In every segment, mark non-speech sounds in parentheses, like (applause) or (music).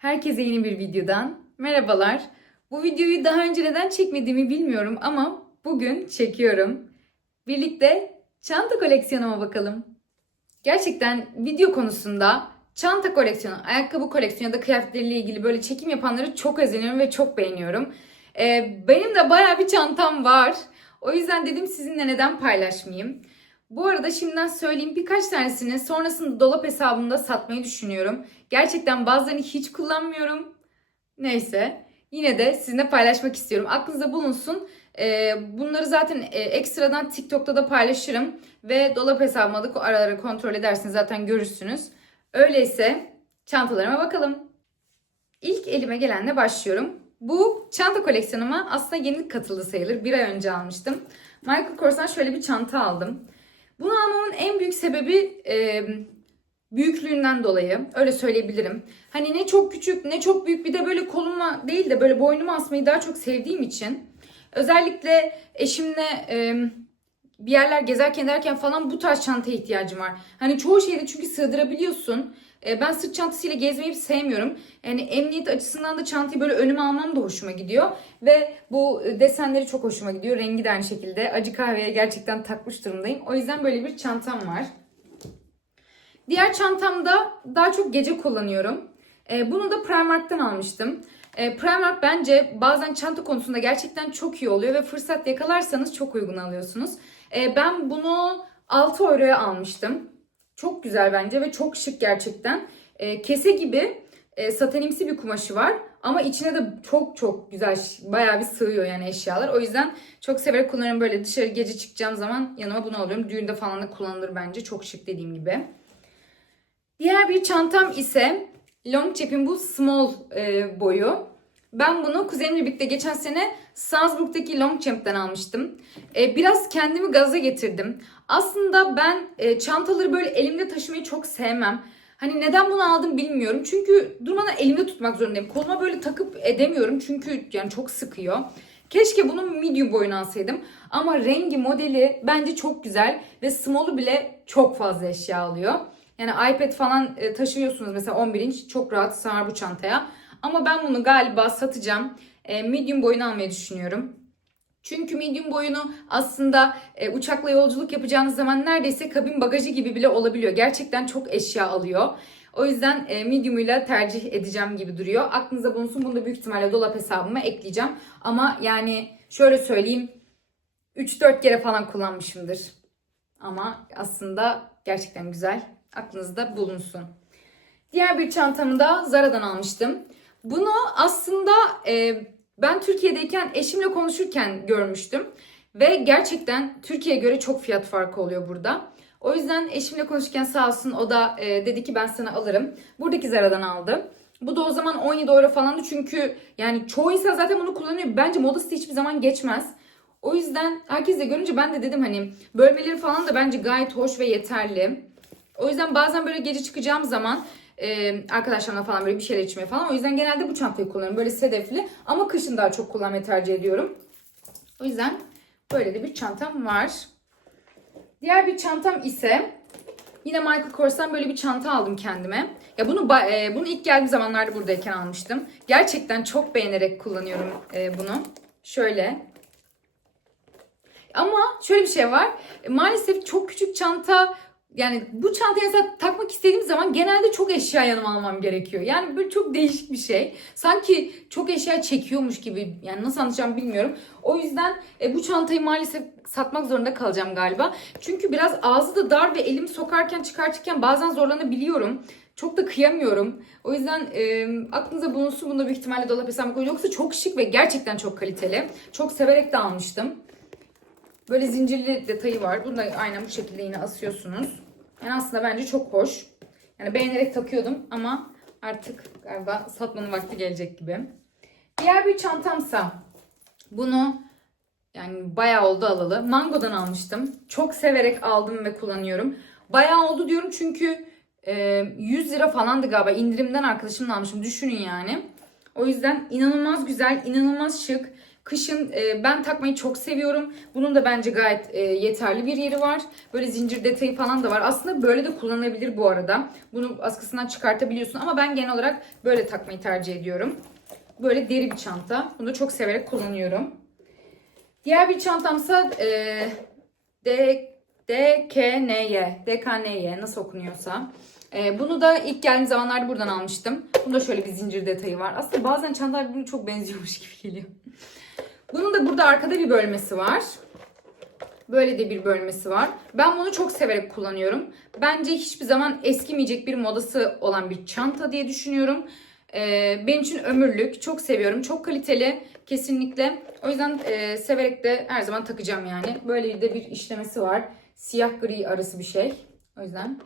Herkese yeni bir videodan merhabalar. Bu videoyu daha önce neden çekmediğimi bilmiyorum ama bugün çekiyorum. Birlikte çanta koleksiyonuma bakalım. Gerçekten video konusunda çanta koleksiyonu, ayakkabı koleksiyonu ya da kıyafetleriyle ilgili böyle çekim yapanları çok özeniyorum ve çok beğeniyorum. Ee, benim de bayağı bir çantam var. O yüzden dedim sizinle neden paylaşmayayım. Bu arada şimdiden söyleyeyim birkaç tanesini sonrasında dolap hesabımda satmayı düşünüyorum. Gerçekten bazılarını hiç kullanmıyorum. Neyse yine de sizinle paylaşmak istiyorum. Aklınızda bulunsun. Ee, bunları zaten e, ekstradan TikTok'ta da paylaşırım. Ve dolap hesabıma da ara ara kontrol edersiniz zaten görürsünüz. Öyleyse çantalarıma bakalım. İlk elime gelenle başlıyorum. Bu çanta koleksiyonuma aslında yeni katıldı sayılır. Bir ay önce almıştım. Michael Kors'tan şöyle bir çanta aldım. Bunu almamın en büyük sebebi e, büyüklüğünden dolayı. Öyle söyleyebilirim. Hani ne çok küçük ne çok büyük bir de böyle koluma değil de böyle boynuma asmayı daha çok sevdiğim için. Özellikle eşimle e, bir yerler gezerken derken falan bu tarz çantaya ihtiyacım var. Hani çoğu şeyde çünkü sığdırabiliyorsun. E, ben sırt çantasıyla gezmeyi sevmiyorum. Yani emniyet açısından da çantayı böyle önüme almam da hoşuma gidiyor. Ve bu e, desenleri çok hoşuma gidiyor. Rengi de aynı şekilde. Acı kahveye gerçekten takmış durumdayım. O yüzden böyle bir çantam var. Diğer çantamda daha çok gece kullanıyorum. E, bunu da Primark'tan almıştım. Primark bence bazen çanta konusunda gerçekten çok iyi oluyor ve fırsat yakalarsanız çok uygun alıyorsunuz. Ben bunu 6 euroya almıştım. Çok güzel bence ve çok şık gerçekten. E, kese gibi e, satenimsi bir kumaşı var. Ama içine de çok çok güzel bayağı bir sığıyor yani eşyalar. O yüzden çok severek kullanıyorum böyle dışarı gece çıkacağım zaman yanıma bunu alıyorum. Düğünde falan da kullanılır bence. Çok şık dediğim gibi. Diğer bir çantam ise Long Chap'in bu small e, boyu. Ben bunu kuzenimle birlikte geçen sene Salzburg'daki Longchamp'ten almıştım. E, biraz kendimi gaza getirdim. Aslında ben e, çantaları böyle elimde taşımayı çok sevmem. Hani neden bunu aldım bilmiyorum. Çünkü durmadan elimde tutmak zorundayım. Koluma böyle takıp edemiyorum. Çünkü yani çok sıkıyor. Keşke bunun medium boyunu alsaydım. Ama rengi, modeli bence çok güzel. Ve small'u bile çok fazla eşya alıyor. Yani iPad falan e, taşıyorsunuz mesela 11 inç çok rahat sığar bu çantaya. Ama ben bunu galiba satacağım. E, medium boyunu almayı düşünüyorum. Çünkü medium boyunu aslında e, uçakla yolculuk yapacağınız zaman neredeyse kabin bagajı gibi bile olabiliyor. Gerçekten çok eşya alıyor. O yüzden e, medium'uyla tercih edeceğim gibi duruyor. Aklınıza bulunsun. Bunu da büyük ihtimalle dolap hesabıma ekleyeceğim. Ama yani şöyle söyleyeyim 3-4 kere falan kullanmışımdır. Ama aslında gerçekten güzel. Aklınızda bulunsun. Diğer bir çantamı da Zara'dan almıştım. Bunu aslında e, ben Türkiye'deyken eşimle konuşurken görmüştüm. Ve gerçekten Türkiye'ye göre çok fiyat farkı oluyor burada. O yüzden eşimle konuşurken sağ olsun o da e, dedi ki ben sana alırım. Buradaki Zara'dan aldı. Bu da o zaman 17 euro falandı çünkü yani çoğu insan zaten bunu kullanıyor. Bence modası da hiçbir zaman geçmez. O yüzden herkes de görünce ben de dedim hani bölmeleri falan da bence gayet hoş ve yeterli. O yüzden bazen böyle gece çıkacağım zaman e, arkadaşlarımla falan böyle bir şeyler içmeye falan. O yüzden genelde bu çantayı kullanıyorum. Böyle sedefli ama kışın daha çok kullanmayı tercih ediyorum. O yüzden böyle de bir çantam var. Diğer bir çantam ise yine Michael Kors'tan böyle bir çanta aldım kendime. Ya bunu e, bunu ilk geldiğim zamanlarda buradayken almıştım. Gerçekten çok beğenerek kullanıyorum e, bunu. Şöyle. Ama şöyle bir şey var. E, maalesef çok küçük çanta yani bu çantayı mesela takmak istediğim zaman genelde çok eşya yanıma almam gerekiyor. Yani böyle çok değişik bir şey. Sanki çok eşya çekiyormuş gibi. Yani nasıl anlatacağım bilmiyorum. O yüzden e, bu çantayı maalesef satmak zorunda kalacağım galiba. Çünkü biraz ağzı da dar ve elimi sokarken çıkartırken bazen zorlanabiliyorum. Çok da kıyamıyorum. O yüzden e, aklınıza bulunsun. Bunu da büyük ihtimalle dolap hesabıma koyacağım. Yoksa çok şık ve gerçekten çok kaliteli. Çok severek de almıştım. Böyle zincirli detayı var. Bunu da aynen bu şekilde yine asıyorsunuz. Yani aslında bence çok hoş. Yani beğenerek takıyordum ama artık galiba satmanın vakti gelecek gibi. Diğer bir çantamsa bunu yani bayağı oldu alalı. Mango'dan almıştım. Çok severek aldım ve kullanıyorum. Bayağı oldu diyorum çünkü e, 100 lira falandı galiba. İndirimden arkadaşımla almışım. Düşünün yani. O yüzden inanılmaz güzel, inanılmaz şık Kışın e, ben takmayı çok seviyorum. Bunun da bence gayet e, yeterli bir yeri var. Böyle zincir detayı falan da var. Aslında böyle de kullanılabilir bu arada. Bunu askısından çıkartabiliyorsun ama ben genel olarak böyle takmayı tercih ediyorum. Böyle deri bir çanta. Bunu çok severek kullanıyorum. Diğer bir çantamsa e, D, DKNY. DKNY nasıl okunuyorsa. E, bunu da ilk geldiğim zamanlarda buradan almıştım. Bunda şöyle bir zincir detayı var. Aslında bazen çantalar birbirine çok benziyormuş (laughs) gibi geliyor. Bunun da burada arkada bir bölmesi var. Böyle de bir bölmesi var. Ben bunu çok severek kullanıyorum. Bence hiçbir zaman eskimeyecek bir modası olan bir çanta diye düşünüyorum. Ee, benim için ömürlük. Çok seviyorum. Çok kaliteli. Kesinlikle. O yüzden e, severek de her zaman takacağım yani. Böyle de bir işlemesi var. Siyah gri arası bir şey. O yüzden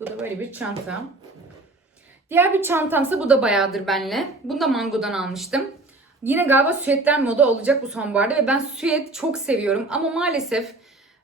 bu da böyle bir çanta. Diğer bir çantamsa bu da bayağıdır benle. Bunu da Mango'dan almıştım. Yine galiba süetler moda olacak bu sonbaharda ve ben süet çok seviyorum ama maalesef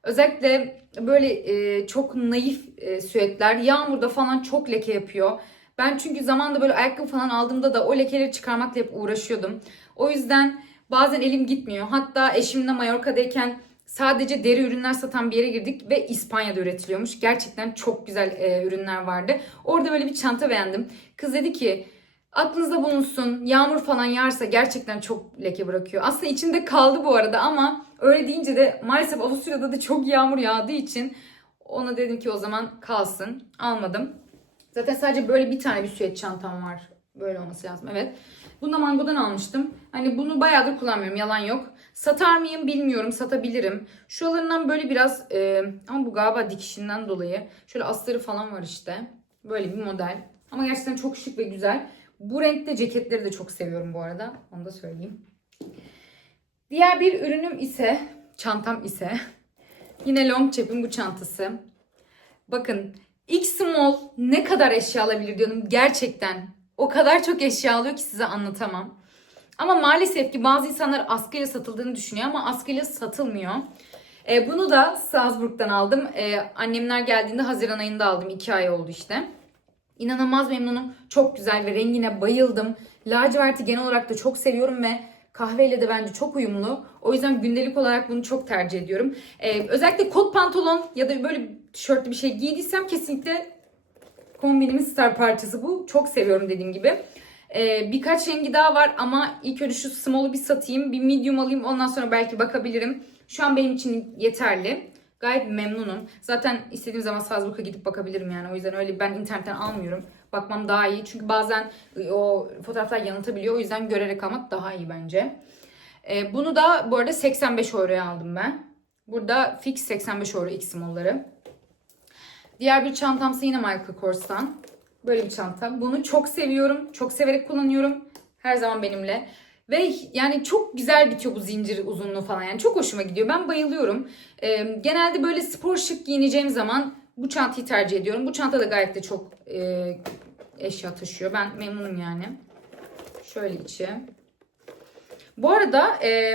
özellikle böyle e, çok naif e, süetler yağmurda falan çok leke yapıyor. Ben çünkü zamanda böyle ayakkabı falan aldığımda da o lekeleri çıkarmakla hep uğraşıyordum. O yüzden bazen elim gitmiyor. Hatta eşimle Mallorca'dayken sadece deri ürünler satan bir yere girdik ve İspanya'da üretiliyormuş. Gerçekten çok güzel e, ürünler vardı. Orada böyle bir çanta beğendim. Kız dedi ki aklınızda bulunsun. Yağmur falan yağarsa gerçekten çok leke bırakıyor. Aslında içinde kaldı bu arada ama öyle deyince de maalesef Avusturya'da da çok yağmur yağdığı için ona dedim ki o zaman kalsın. Almadım. Zaten sadece böyle bir tane bir süet çantam var. Böyle olması lazım. Evet. Bunu da Mango'dan almıştım. Hani bunu bayağıdır kullanmıyorum. Yalan yok. Satar mıyım bilmiyorum. Satabilirim. Şuralarından böyle biraz e, ama bu galiba dikişinden dolayı. Şöyle astarı falan var işte. Böyle bir model. Ama gerçekten çok şık ve güzel. Bu renkte ceketleri de çok seviyorum bu arada. Onu da söyleyeyim. Diğer bir ürünüm ise, çantam ise (laughs) yine Longchamp'in bu çantası. Bakın X Small ne kadar eşya alabilir diyorum gerçekten. O kadar çok eşya alıyor ki size anlatamam. Ama maalesef ki bazı insanlar askıyla satıldığını düşünüyor ama askıyla satılmıyor. E, bunu da Salzburg'dan aldım. E, annemler geldiğinde Haziran ayında aldım. 2 ay oldu işte. İnanılmaz memnunum. Çok güzel ve rengine bayıldım. Laciverti genel olarak da çok seviyorum ve kahveyle de bence çok uyumlu. O yüzden gündelik olarak bunu çok tercih ediyorum. Ee, özellikle kot pantolon ya da böyle tişörtlü bir şey giydiysem kesinlikle kombinimin star parçası bu. Çok seviyorum dediğim gibi. Ee, birkaç rengi daha var ama ilk önce şu small'u bir satayım. Bir medium alayım ondan sonra belki bakabilirim. Şu an benim için yeterli. Gayet memnunum. Zaten istediğim zaman Salzburg'a gidip bakabilirim yani. O yüzden öyle ben internetten almıyorum. Bakmam daha iyi. Çünkü bazen o fotoğraflar yanıltabiliyor. O yüzden görerek almak daha iyi bence. Ee, bunu da bu arada 85 euroya aldım ben. Burada fix 85 euro X small'ları. Diğer bir çantamsa yine Michael Kors'tan. Böyle bir çanta. Bunu çok seviyorum. Çok severek kullanıyorum. Her zaman benimle. Ve yani çok güzel bitiyor bu zincir uzunluğu falan. Yani çok hoşuma gidiyor. Ben bayılıyorum. Ee, genelde böyle spor şık giyineceğim zaman bu çantayı tercih ediyorum. Bu çanta da gayet de çok e, eşya taşıyor. Ben memnunum yani. Şöyle içi. Bu arada e,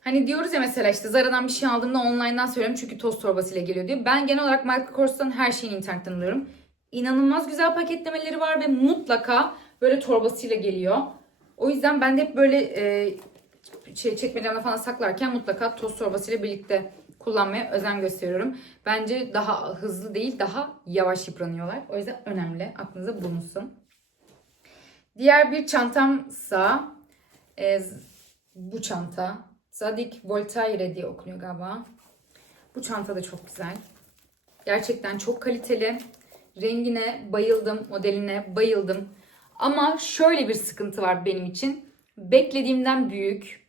hani diyoruz ya mesela işte Zara'dan bir şey aldığımda online'dan söylüyorum çünkü toz torbasıyla geliyor diye. Ben genel olarak Michael Kors'tan her şeyini internetten alıyorum. İnanılmaz güzel paketlemeleri var ve mutlaka böyle torbasıyla geliyor. O yüzden ben de hep böyle e, şey çekmecemde falan saklarken mutlaka toz torbasıyla birlikte kullanmaya özen gösteriyorum. Bence daha hızlı değil, daha yavaş yıpranıyorlar. O yüzden önemli. Aklınıza bulunsun. Diğer bir çantamsa e, bu çanta. Zadig Voltaire diye okunuyor galiba. Bu çanta da çok güzel. Gerçekten çok kaliteli. Rengine bayıldım, modeline bayıldım. Ama şöyle bir sıkıntı var benim için. Beklediğimden büyük.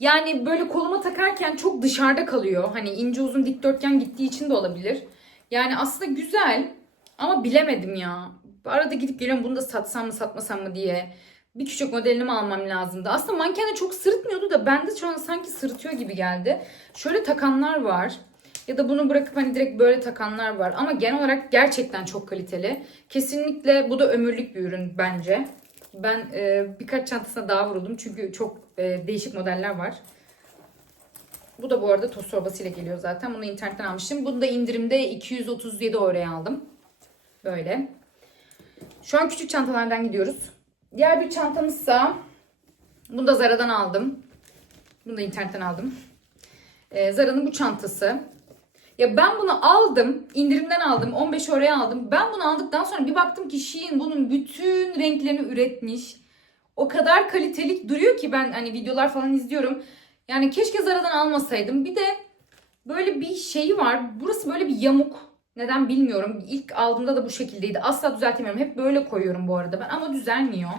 Yani böyle koluma takarken çok dışarıda kalıyor. Hani ince uzun dikdörtgen gittiği için de olabilir. Yani aslında güzel ama bilemedim ya. Arada gidip geliyorum bunu da satsam mı satmasam mı diye. Bir küçük modelini mi almam lazımdı. Aslında mankene çok sırıtmıyordu da bende şu an sanki sırıtıyor gibi geldi. Şöyle takanlar var. Ya da bunu bırakıp hani direkt böyle takanlar var. Ama genel olarak gerçekten çok kaliteli. Kesinlikle bu da ömürlük bir ürün bence. Ben e, birkaç çantasına daha vuruldum. Çünkü çok e, değişik modeller var. Bu da bu arada toz torbasıyla geliyor zaten. Bunu internetten almıştım. Bunu da indirimde 237 euroya aldım. Böyle. Şu an küçük çantalardan gidiyoruz. Diğer bir çantamızsa bunu da Zara'dan aldım. Bunu da internetten aldım. Ee, Zara'nın bu çantası. Ya ben bunu aldım. indirimden aldım. 15 oraya aldım. Ben bunu aldıktan sonra bir baktım ki Shein bunun bütün renklerini üretmiş. O kadar kaliteli duruyor ki ben hani videolar falan izliyorum. Yani keşke Zara'dan almasaydım. Bir de böyle bir şeyi var. Burası böyle bir yamuk. Neden bilmiyorum. İlk aldığımda da bu şekildeydi. Asla düzeltemiyorum. Hep böyle koyuyorum bu arada ben ama düzelmiyor.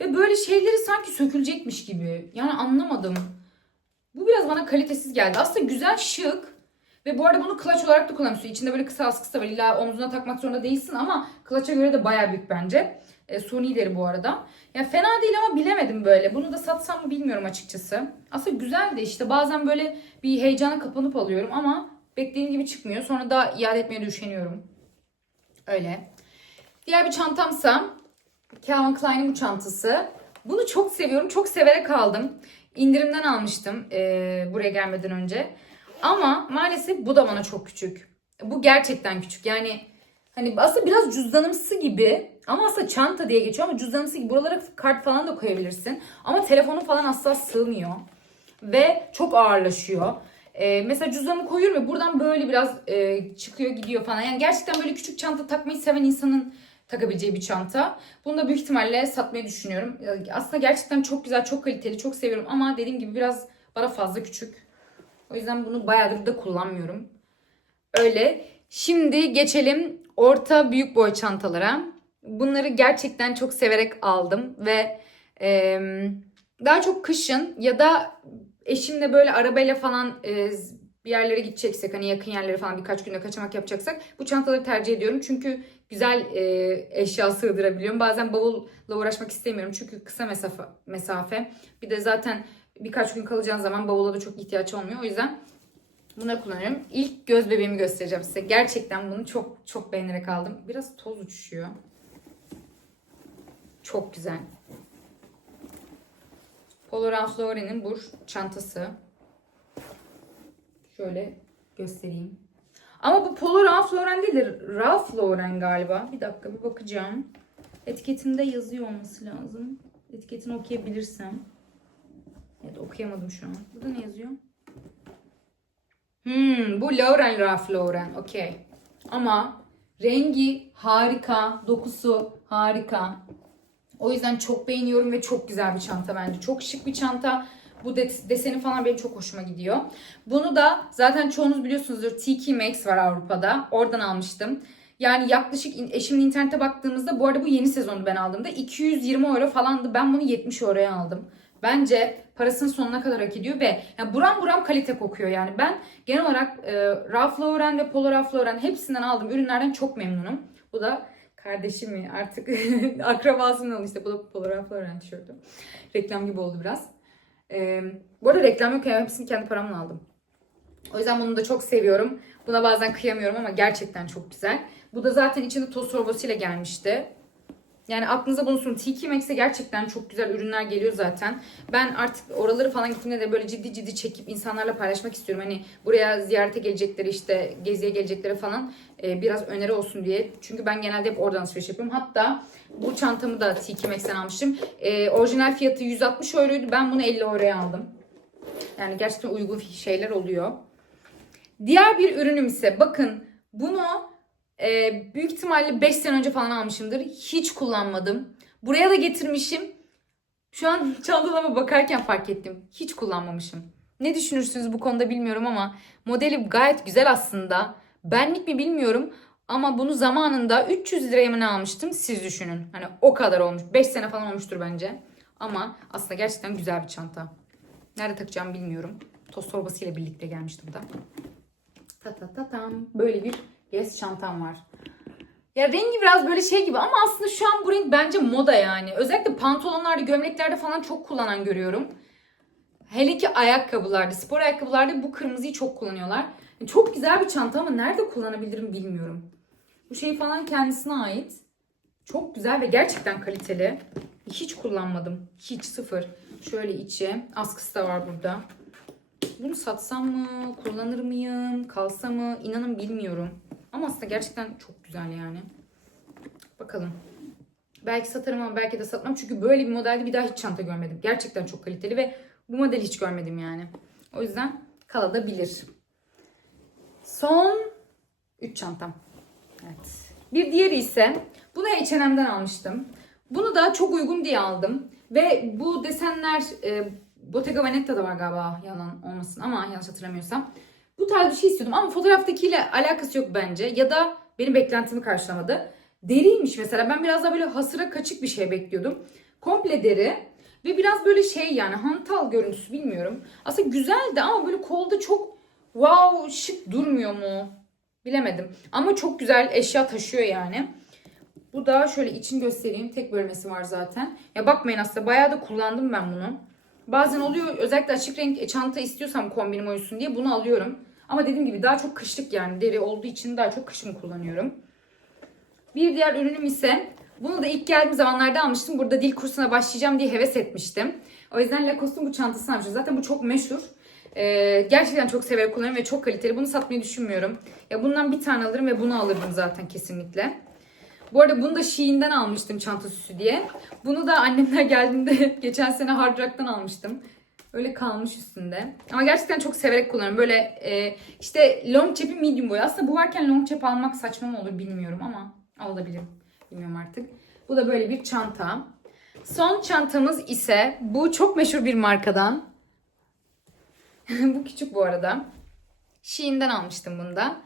Ve böyle şeyleri sanki sökülecekmiş gibi. Yani anlamadım. Bu biraz bana kalitesiz geldi. Aslında güzel şık. Ve bu arada bunu clutch olarak da kullanıyorsun. İçinde böyle kısa askısı da var. İlla omzuna takmak zorunda değilsin ama clutch'a göre de baya büyük bence. E, Sony'leri bu arada. Ya fena değil ama bilemedim böyle. Bunu da satsam mı bilmiyorum açıkçası. Aslında güzel de işte bazen böyle bir heyecana kapanıp alıyorum ama beklediğim gibi çıkmıyor. Sonra da iade etmeye de üşeniyorum. Öyle. Diğer bir çantamsa Calvin Klein'in bu çantası. Bunu çok seviyorum. Çok severek aldım. İndirimden almıştım eee, buraya gelmeden önce. Ama maalesef bu da bana çok küçük. Bu gerçekten küçük. Yani hani aslında biraz cüzdanımsı gibi ama aslında çanta diye geçiyor ama cüzdanımsı gibi. Buralara kart falan da koyabilirsin. Ama telefonu falan asla sığmıyor. Ve çok ağırlaşıyor. Ee, mesela cüzdanımı koyuyorum ve buradan böyle biraz e, çıkıyor gidiyor falan. Yani gerçekten böyle küçük çanta takmayı seven insanın takabileceği bir çanta. Bunu da büyük ihtimalle satmayı düşünüyorum. Ee, Aslında gerçekten çok güzel, çok kaliteli, çok seviyorum ama dediğim gibi biraz bana fazla küçük. O yüzden bunu bayağıdır da kullanmıyorum. Öyle. Şimdi geçelim orta büyük boy çantalara. Bunları gerçekten çok severek aldım ve em, daha çok kışın ya da eşimle böyle arabayla falan e, bir yerlere gideceksek hani yakın yerlere falan birkaç günde kaçamak yapacaksak bu çantaları tercih ediyorum. Çünkü güzel e, eşya sığdırabiliyorum. Bazen bavulla uğraşmak istemiyorum çünkü kısa mesafe, mesafe. Bir de zaten birkaç gün kalacağın zaman bavula da çok ihtiyaç olmuyor. O yüzden bunları kullanıyorum. İlk göz bebeğimi göstereceğim size. Gerçekten bunu çok çok beğenerek aldım. Biraz toz uçuşuyor. Çok güzel. Polo Ralph Lauren'in bu çantası. Şöyle göstereyim. Ama bu Polo Ralph Lauren değil de Ralph Lauren galiba. Bir dakika bir bakacağım. Etiketinde yazıyor olması lazım. Etiketini okuyabilirsem. Evet okuyamadım şu an. Burada ne yazıyor? Hmm, bu Lauren Ralph Lauren. Okey. Ama rengi harika. Dokusu harika. O yüzden çok beğeniyorum ve çok güzel bir çanta bence. Çok şık bir çanta. Bu de- deseni falan benim çok hoşuma gidiyor. Bunu da zaten çoğunuz biliyorsunuzdur. TK Maxx var Avrupa'da. Oradan almıştım. Yani yaklaşık in- eşimin internete baktığımızda bu arada bu yeni sezonu ben aldığımda 220 euro falandı. Ben bunu 70 euroya aldım. Bence parasının sonuna kadar hak ediyor ve yani buram buram kalite kokuyor yani. Ben genel olarak e, Ralph Lauren ve Polo Ralph Lauren hepsinden aldığım ürünlerden çok memnunum. Bu da kardeşim mi artık (laughs) akrabasının işte. Bu da Polo Ralph Lauren tişörtü. Reklam gibi oldu biraz. E, bu arada reklam yok ya hepsini kendi paramla aldım. O yüzden bunu da çok seviyorum. Buna bazen kıyamıyorum ama gerçekten çok güzel. Bu da zaten içinde toz torbasıyla gelmişti. Yani aklınıza bulunsun. TK Maxx'e gerçekten çok güzel ürünler geliyor zaten. Ben artık oraları falan gittiğimde de böyle ciddi ciddi çekip insanlarla paylaşmak istiyorum. Hani buraya ziyarete gelecekleri işte geziye gelecekleri falan e, biraz öneri olsun diye. Çünkü ben genelde hep oradan alışveriş yapıyorum. Hatta bu çantamı da TK Maxx'ten almıştım. E, orijinal fiyatı 160 euroydu. Ben bunu 50 euroya aldım. Yani gerçekten uygun şeyler oluyor. Diğer bir ürünüm ise bakın bunu e, büyük ihtimalle 5 sene önce falan almışımdır. Hiç kullanmadım. Buraya da getirmişim. Şu an çantalarıma bakarken fark ettim. Hiç kullanmamışım. Ne düşünürsünüz bu konuda bilmiyorum ama modeli gayet güzel aslında. Benlik mi bilmiyorum ama bunu zamanında 300 liraya mı ne almıştım siz düşünün. Hani o kadar olmuş. 5 sene falan olmuştur bence. Ama aslında gerçekten güzel bir çanta. Nerede takacağımı bilmiyorum. Toz torbasıyla birlikte gelmişti bu da. Ta ta ta tam. Böyle bir yes çantam var. Ya rengi biraz böyle şey gibi ama aslında şu an bu renk bence moda yani. Özellikle pantolonlarda, gömleklerde falan çok kullanan görüyorum. Hele ki ayakkabılarda, spor ayakkabılarda bu kırmızıyı çok kullanıyorlar. Çok güzel bir çanta ama nerede kullanabilirim bilmiyorum. Bu şey falan kendisine ait. Çok güzel ve gerçekten kaliteli. Hiç kullanmadım. Hiç sıfır. Şöyle içi. Askısı da var burada. Bunu satsam mı? Kullanır mıyım? Kalsa mı? İnanın bilmiyorum. Ama aslında gerçekten çok güzel yani. Bakalım. Belki satarım ama belki de satmam. Çünkü böyle bir modelde bir daha hiç çanta görmedim. Gerçekten çok kaliteli ve bu modeli hiç görmedim yani. O yüzden kalabilir. Son 3 çantam. Evet. Bir diğeri ise bunu H&M'den almıştım. Bunu da çok uygun diye aldım. Ve bu desenler e, Bottega Veneta'da var galiba yalan olmasın ama yanlış hatırlamıyorsam. Bu tarz bir şey istiyordum ama fotoğraftakiyle alakası yok bence. Ya da benim beklentimi karşılamadı. Deriymiş mesela. Ben biraz daha böyle hasıra kaçık bir şey bekliyordum. Komple deri. Ve biraz böyle şey yani hantal görüntüsü bilmiyorum. Aslında güzeldi ama böyle kolda çok wow şık durmuyor mu? Bilemedim. Ama çok güzel eşya taşıyor yani. Bu da şöyle için göstereyim. Tek bölmesi var zaten. Ya bakmayın aslında bayağı da kullandım ben bunu. Bazen oluyor özellikle açık renk çanta istiyorsam kombinim uyusun diye bunu alıyorum. Ama dediğim gibi daha çok kışlık yani deri olduğu için daha çok kışın kullanıyorum. Bir diğer ürünüm ise bunu da ilk geldiğim zamanlarda almıştım. Burada dil kursuna başlayacağım diye heves etmiştim. O yüzden Lacoste'un bu çantasını almıştım. Zaten bu çok meşhur. Ee, gerçekten çok severek kullanıyorum ve çok kaliteli. Bunu satmayı düşünmüyorum. Ya bundan bir tane alırım ve bunu alırdım zaten kesinlikle. Bu arada bunu da Shein'den almıştım çanta süsü diye. Bunu da annemler geldiğinde (laughs) geçen sene Hard Rock'tan almıştım. Öyle kalmış üstünde. Ama gerçekten çok severek kullanıyorum. Böyle e, işte long cep'i medium boy. Aslında bu varken long cep almak saçma mı olur bilmiyorum ama alabilirim. Bilmiyorum artık. Bu da böyle bir çanta. Son çantamız ise bu çok meşhur bir markadan. (laughs) bu küçük bu arada. Shein'den almıştım bunu da.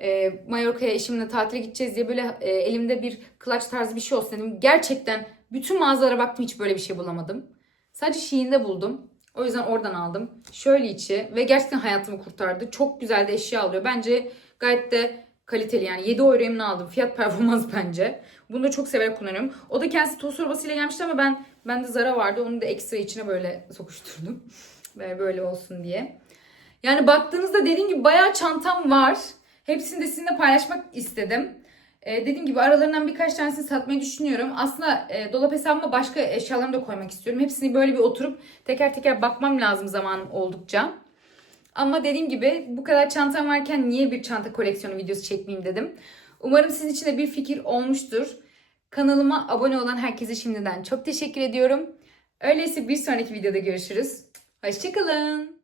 E, Mallorca'ya eşimle tatile gideceğiz diye böyle e, elimde bir clutch tarzı bir şey olsun dedim. Gerçekten bütün mağazalara baktım hiç böyle bir şey bulamadım. Sadece Shein'de buldum. O yüzden oradan aldım. Şöyle içi ve gerçekten hayatımı kurtardı. Çok güzel de eşya alıyor. Bence gayet de kaliteli yani 7 euroya mı ne aldım? Fiyat (laughs) performans bence. Bunu da çok severek kullanıyorum. O da kendisi toz torbasıyla gelmişti ama ben bende Zara vardı. Onu da ekstra içine böyle (laughs) sokuşturdum. Ve böyle olsun diye. Yani baktığınızda dediğim gibi bayağı çantam var. Hepsini de sizinle paylaşmak istedim. Ee, dediğim gibi aralarından birkaç tanesini satmayı düşünüyorum. Aslında e, dolap hesabıma başka eşyalarımı da koymak istiyorum. Hepsini böyle bir oturup teker teker bakmam lazım zaman oldukça. Ama dediğim gibi bu kadar çantam varken niye bir çanta koleksiyonu videosu çekmeyeyim dedim. Umarım sizin için de bir fikir olmuştur. Kanalıma abone olan herkese şimdiden çok teşekkür ediyorum. Öyleyse bir sonraki videoda görüşürüz. Hoşçakalın.